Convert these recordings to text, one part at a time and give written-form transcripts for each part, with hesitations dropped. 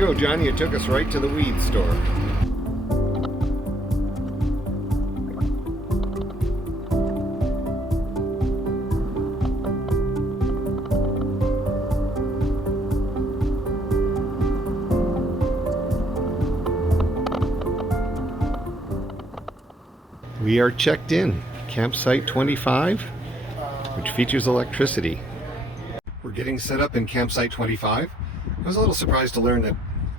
you go, Johnny. You took us right to the weed store. We are checked in. Campsite 25, which features electricity. We're getting set up in Campsite 25. I was a little surprised to learn that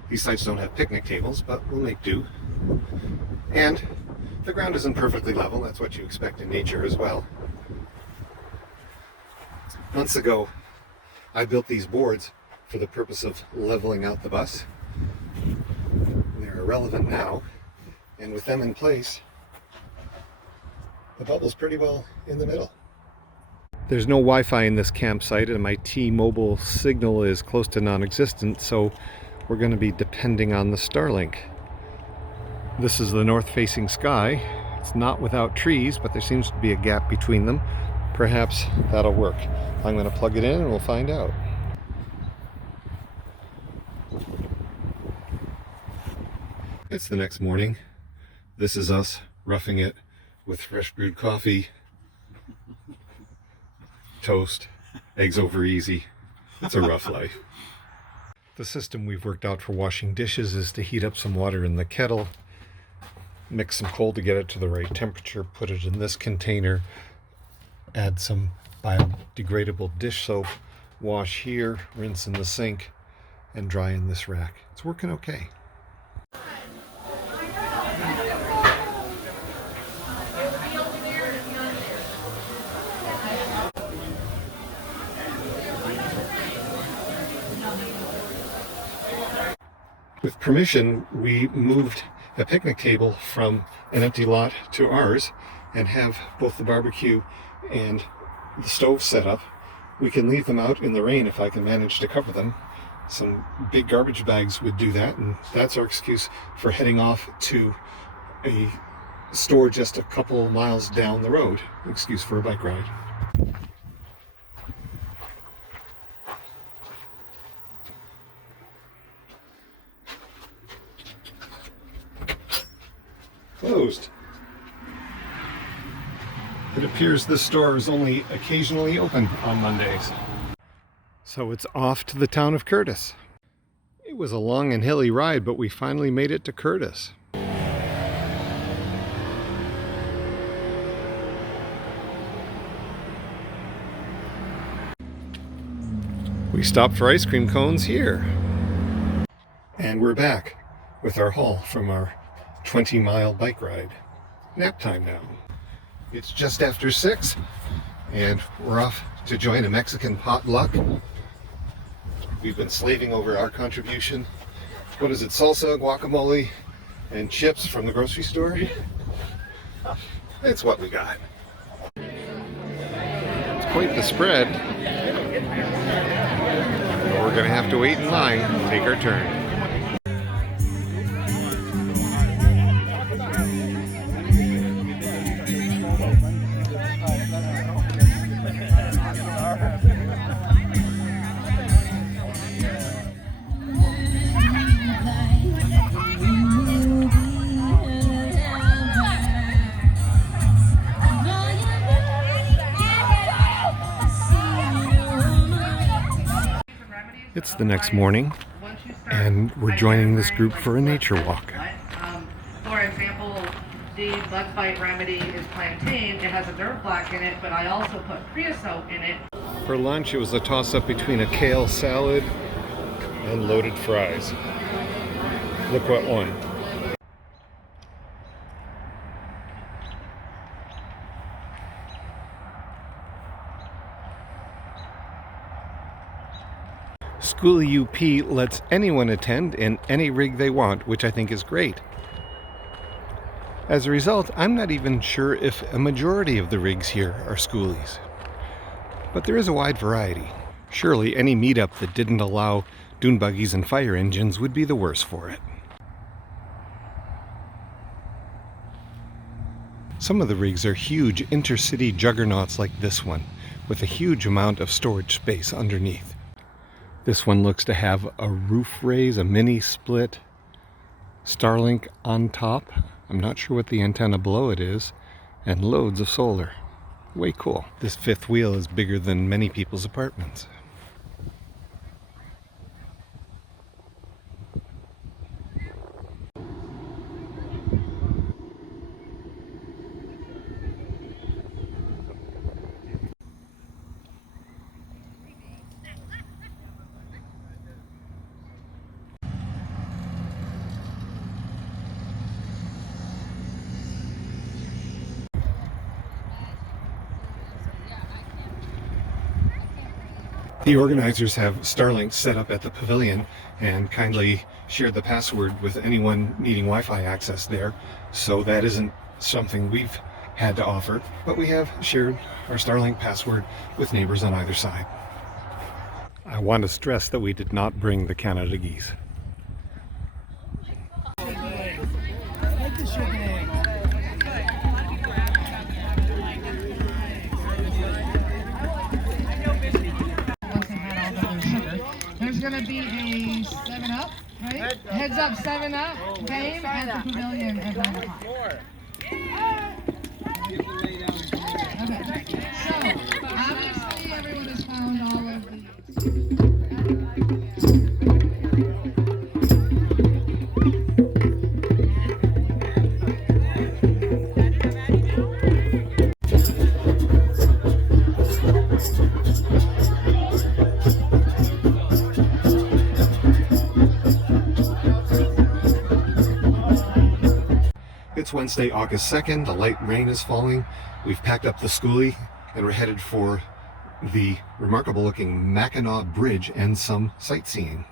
these sites don't have picnic tables, but we'll make do. And the ground isn't perfectly level. That's what you expect in nature as well. Months ago, I built these boards for the purpose of leveling out the bus. They're irrelevant now, and with them in place, the bubble's pretty well in the middle. There's no Wi-Fi in this campsite, and my T-Mobile signal is close to non-existent, so we're going to be depending on the Starlink. This is the north-facing sky. It's not without trees, but there seems to be a gap between them. Perhaps that'll work. I'm going to plug it in and we'll find out. It's the next morning. This is us roughing it with fresh brewed coffee, toast, eggs over easy. It's a rough life. The system we've worked out for washing dishes is to heat up some water in the kettle, mix some cold to get it to the right temperature, put it in this container, add some biodegradable dish soap, wash here, rinse in the sink, and dry in this rack. It's working okay. With permission, we moved a picnic table from an empty lot to ours and have both the barbecue and the stove set up. We can leave them out in the rain if I can manage to cover them. Some big garbage bags would do that, and that's our excuse for heading off to a store just a couple miles down the road. Excuse for a bike ride. Closed. It appears this store is only occasionally open on Mondays. So it's off to the town of Curtis. It was a long and hilly ride, but we finally made it to Curtis. We stopped for ice cream cones here. And we're back with our haul from our 20-mile bike ride. Nap time now. It's just after 6 and we're off to join a Mexican potluck. We've been slaving over our contribution. What is it? Salsa, guacamole, and chips from the grocery store? It's what we got. It's quite the spread. We're gonna have to wait in line and take our turn. It's the next morning, and we're joining this group for a nature walk. For example, the bug bite remedy is plantain. It has a dirt black in it, but I also put creosote in it. For lunch, it was a toss-up between a kale salad and loaded fries. Look what won. Skoolie U.P lets anyone attend in any rig they want, which I think is great. As a result, I'm not even sure if a majority of the rigs here are Skoolies. But there is a wide variety. Surely any meetup that didn't allow dune buggies and fire engines would be the worse for it. Some of the rigs are huge intercity juggernauts like this one, with a huge amount of storage space underneath. This one looks to have a roof raise, a mini split Starlink on top. I'm not sure what the antenna below it is, and loads of solar. Way cool. This fifth wheel is bigger than many people's apartments. The organizers have Starlink set up at the pavilion and kindly shared the password with anyone needing Wi-Fi access there. So that isn't something we've had to offer, but we have shared our Starlink password with neighbors on either side. I want to stress that we did not bring the Canada geese. There's gonna be a 7-Up, right? Heads up 7-Up game at the pavilion at 9 o'clock. Okay, so obviously everyone has found all of the. It's Wednesday, August 2nd. The light rain is falling. We've packed up the Skoolie and we're headed for the remarkable looking Mackinac Bridge and some sightseeing.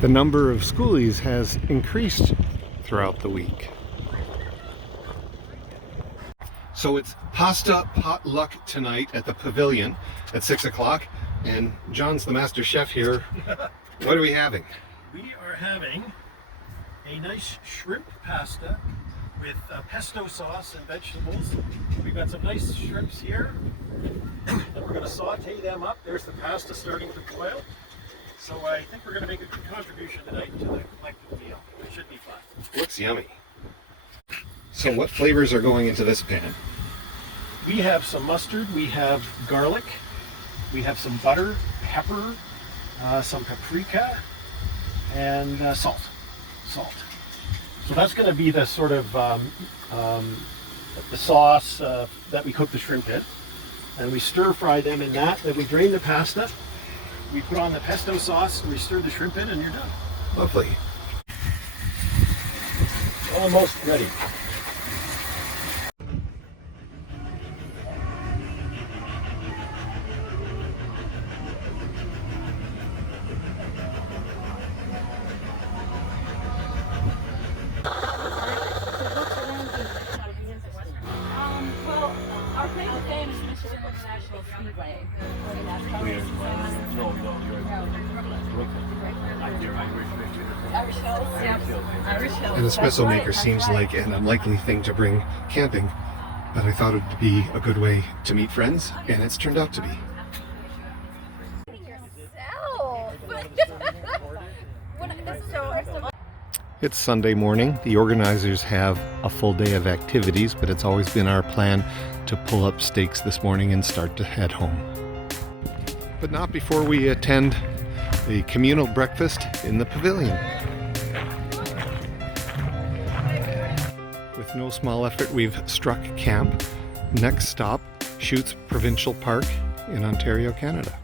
The number of Skoolies has increased throughout the week. So it's pasta potluck tonight at the pavilion at 6 o'clock, and John's the master chef here. What are we having? We are having a nice shrimp pasta with pesto sauce and vegetables. We've got some nice shrimps here, and we're going to saute them up. There's the pasta starting to boil. So I think we're going to make a good contribution tonight to the collective meal. It should be fun. Looks yummy. So what flavors are going into this pan? We have some mustard, we have garlic, we have some butter, pepper, some paprika, and salt. So that's going to be the sort of the sauce that we cook the shrimp in. And we stir fry them in that. Then we drain the pasta. We put on the pesto sauce, we stir the shrimp in, and you're done. Lovely. Almost ready. Well, our claim to fame is Michigan International Speedway. Irish Hills, yep. Irish Hills. An espresso maker seems like an unlikely thing to bring camping, but I thought it would be a good way to meet friends, and it's turned out to be. It's Sunday morning. The organizers have a full day of activities, but it's always been our plan to pull up stakes this morning and start to head home. But not before we attend a communal breakfast in the pavilion. With no small effort, we've struck camp. Next stop, Chutes Provincial Park in Ontario, Canada.